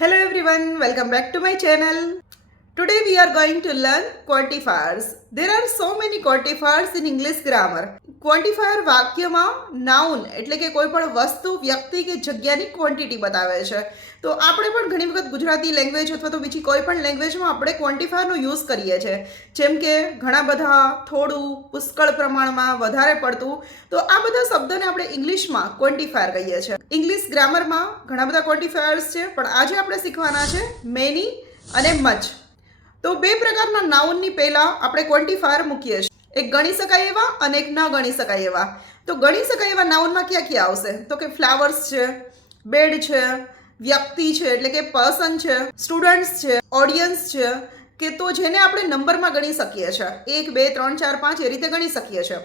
Hello everyone, welcome back to my channel. Today we are going to learn quantifiers. There are so many quantifiers in English grammar. Quantifier વાક્યમાં noun એટલે કે કોઈ પણ વસ્તુ, વ્યક્તિ કે જગ્યાની ક્વોન્ટિટી બતાવે છે. તો આપણે પણ ઘણી વખત ગુજરાતી લેંગ્વેજ અથવા તો બીજી કોઈ પણ લેંગ્વેજમાં આપણે ક્વોન્ટિફાયરનો યુઝ કરીએ છીએ. જેમ કે ઘણા બધા, થોડું, પુષ્કળ પ્રમાણમાં, વધારે પડતું. તો આ બધા શબ્દોને આપણે ઇંગ્લિશમાં ક્વોન્ટિફાયર કહીએ છીએ. ઇંગ્લિશ ગ્રામરમાં ઘણા બધા ક્વોન્ટિફાયર્સ છે, પણ આજે આપણે શીખવાના છે મેની અને મચ. તો બે પ્રકારના નાઉનની પહેલાં આપણે ક્વોન્ટિફાયર મૂકીએ છીએ. એક ગણી શકાય એવા અને એક ન ગણી શકાય એવા. તો ગણી શકાય એવા નાઉનમાં ક્યાં ક્યાં આવશે? તો કે ફ્લાવર્સ છે, બેડ છે, વ્યક્તિ છે એટલે કે પર્સન છે, સ્ટુડન્ટ્સ છે, ઓડિયન્સ છે, કે તો જેને આપણે નંબરમાં ગણી શકીએ છીએ. 1 2 3 4 5 એ રીતે ગણી શકીએ છીએ.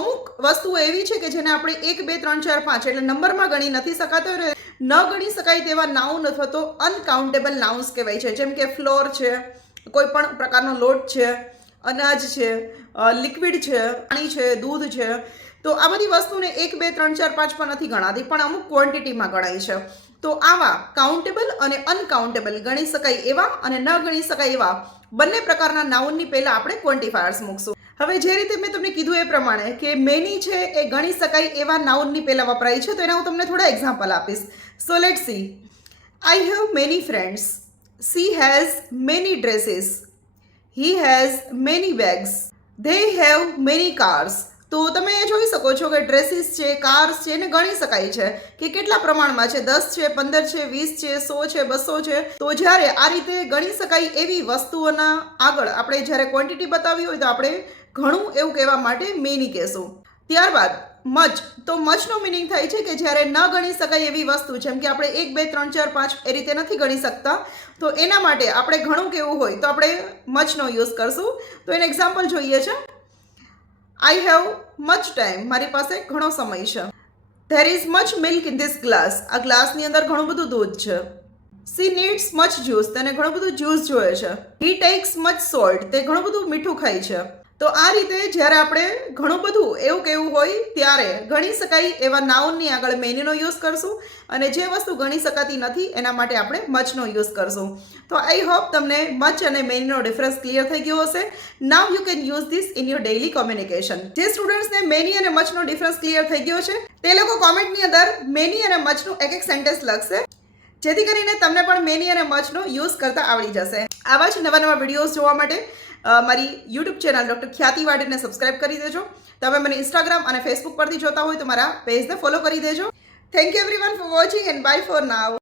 અમુક વસ્તુઓ એવી છે કે જેને આપણે 1 2 3 4 5 એટલે નંબરમાં ગણી નથી શકાતો, ન ગણી શકાય તેવા નાઉન અથવા તો અનકાઉન્ટેબલ નાઉન્સ કહેવાય છે. જેમ કે ફ્લોર છે, કોઈ પણ પ્રકારનો લોટ છે, અનાજ છે, લિક્વિડ છે, પાણી છે, દૂધ છે. તો આ બધી વસ્તુને 1 2 3 4 5 પણ નથી ગણાતી, પણ અમુક ક્વોન્ટિટીમાં ગણાય છે. તો આવા કાઉન્ટેબલ અને અનકાઉન્ટેબલ, ગણી શકાય એવા અને ન ગણી શકાય એવા બંને પ્રકારના નાઉનની પહેલા આપણે ક્વોન્ટિફાયર્સ મૂકશું. હવે જે રીતે મેં તમને કીધું એ પ્રમાણે કે મેની છે એ ગણી શકાય એવા નાઉનની પહેલા વપરાય છે, તો એના હું તમને થોડા એક્ઝામ્પલ આપીશ. So let's see. I have many friends. She has many dresses. He has many bags. They have many cars. તો તમે એ જોઈ શકો છો કે ડ્રેસીસ છે, કાર્સ છે, એને ગણી શકાય છે કે કેટલા પ્રમાણમાં છે. 10 છે, 15 છે, 20 છે, 100 છે, 200 છે. તો જ્યારે આ રીતે ગણી શકાય એવી વસ્તુઓના આગળ આપણે જ્યારે ક્વોન્ટિટી બતાવી હોય તો આપણે ઘણું એવું કહેવા માટે મેની કહેશું. ત્યારબાદ મચ. તો મચનો મિનિંગ થાય છે કે જ્યારે ન ગણી શકાય એવી વસ્તુ, જેમ કે આપણે 1 2 3 4 5 એ રીતે નથી ગણી શકતા, તો એના માટે આપણે ઘણું કહેવું હોય તો આપણે મચનો યુઝ કરશું. તો એને એક્ઝામ્પલ જોઈએ છે. I have much time. મારી પાસે ઘણો સમય છે. There is much milk in this glass. આ ગ્લાસની અંદર ઘણું બધું દૂધ છે. C needs much juice. તેને ઘણું બધું જ્યુસ જોઈએ છે. હી ટેક્સ મચ સોલ્ટ. તે ઘણું બધું મીઠું ખાય છે. તો આ રીતે જ્યારે આપણે ઘણું બધું એવું કહેવું હોય ત્યારે ગણી શકાય એવા નાઉનની આગળ મેનીનો યુઝ કરશું, અને જે વસ્તુ ગણી શકાતી નથી એના માટે આપણે મચનો યુઝ કરશું. તો આઈ હોપ તમને મચ અને મેનીનો ડિફરન્સ ક્લિયર થઈ ગયો હશે. Now you can use this in your daily communication. જે સ્ટુડન્ટ્સને મેની અને મચનો ડિફરન્સ ક્લિયર થઈ ગયો છે તે લોકો કોમેન્ટની અંદર મેની અને મચનું એક સેન્ટેન્સ લખશે, જેથી કરીને તમને પણ મેની અને મચનો યુઝ કરતા આવડી જશે. આવા જ નવા નવા વિડીયોઝ જોવા માટે મારી યુટ્યુબ ચેનલ ડૉક્ટર ખ્યાતિ વાડેને સબસ્ક્રાઇબ કરી દેજો. તમે મને ઇન્સ્ટાગ્રામ અને ફેસબુક પરથી જોતા હોય તો મારા પેજને ફોલો કરી દેજો. Thank you everyone for watching and bye for now.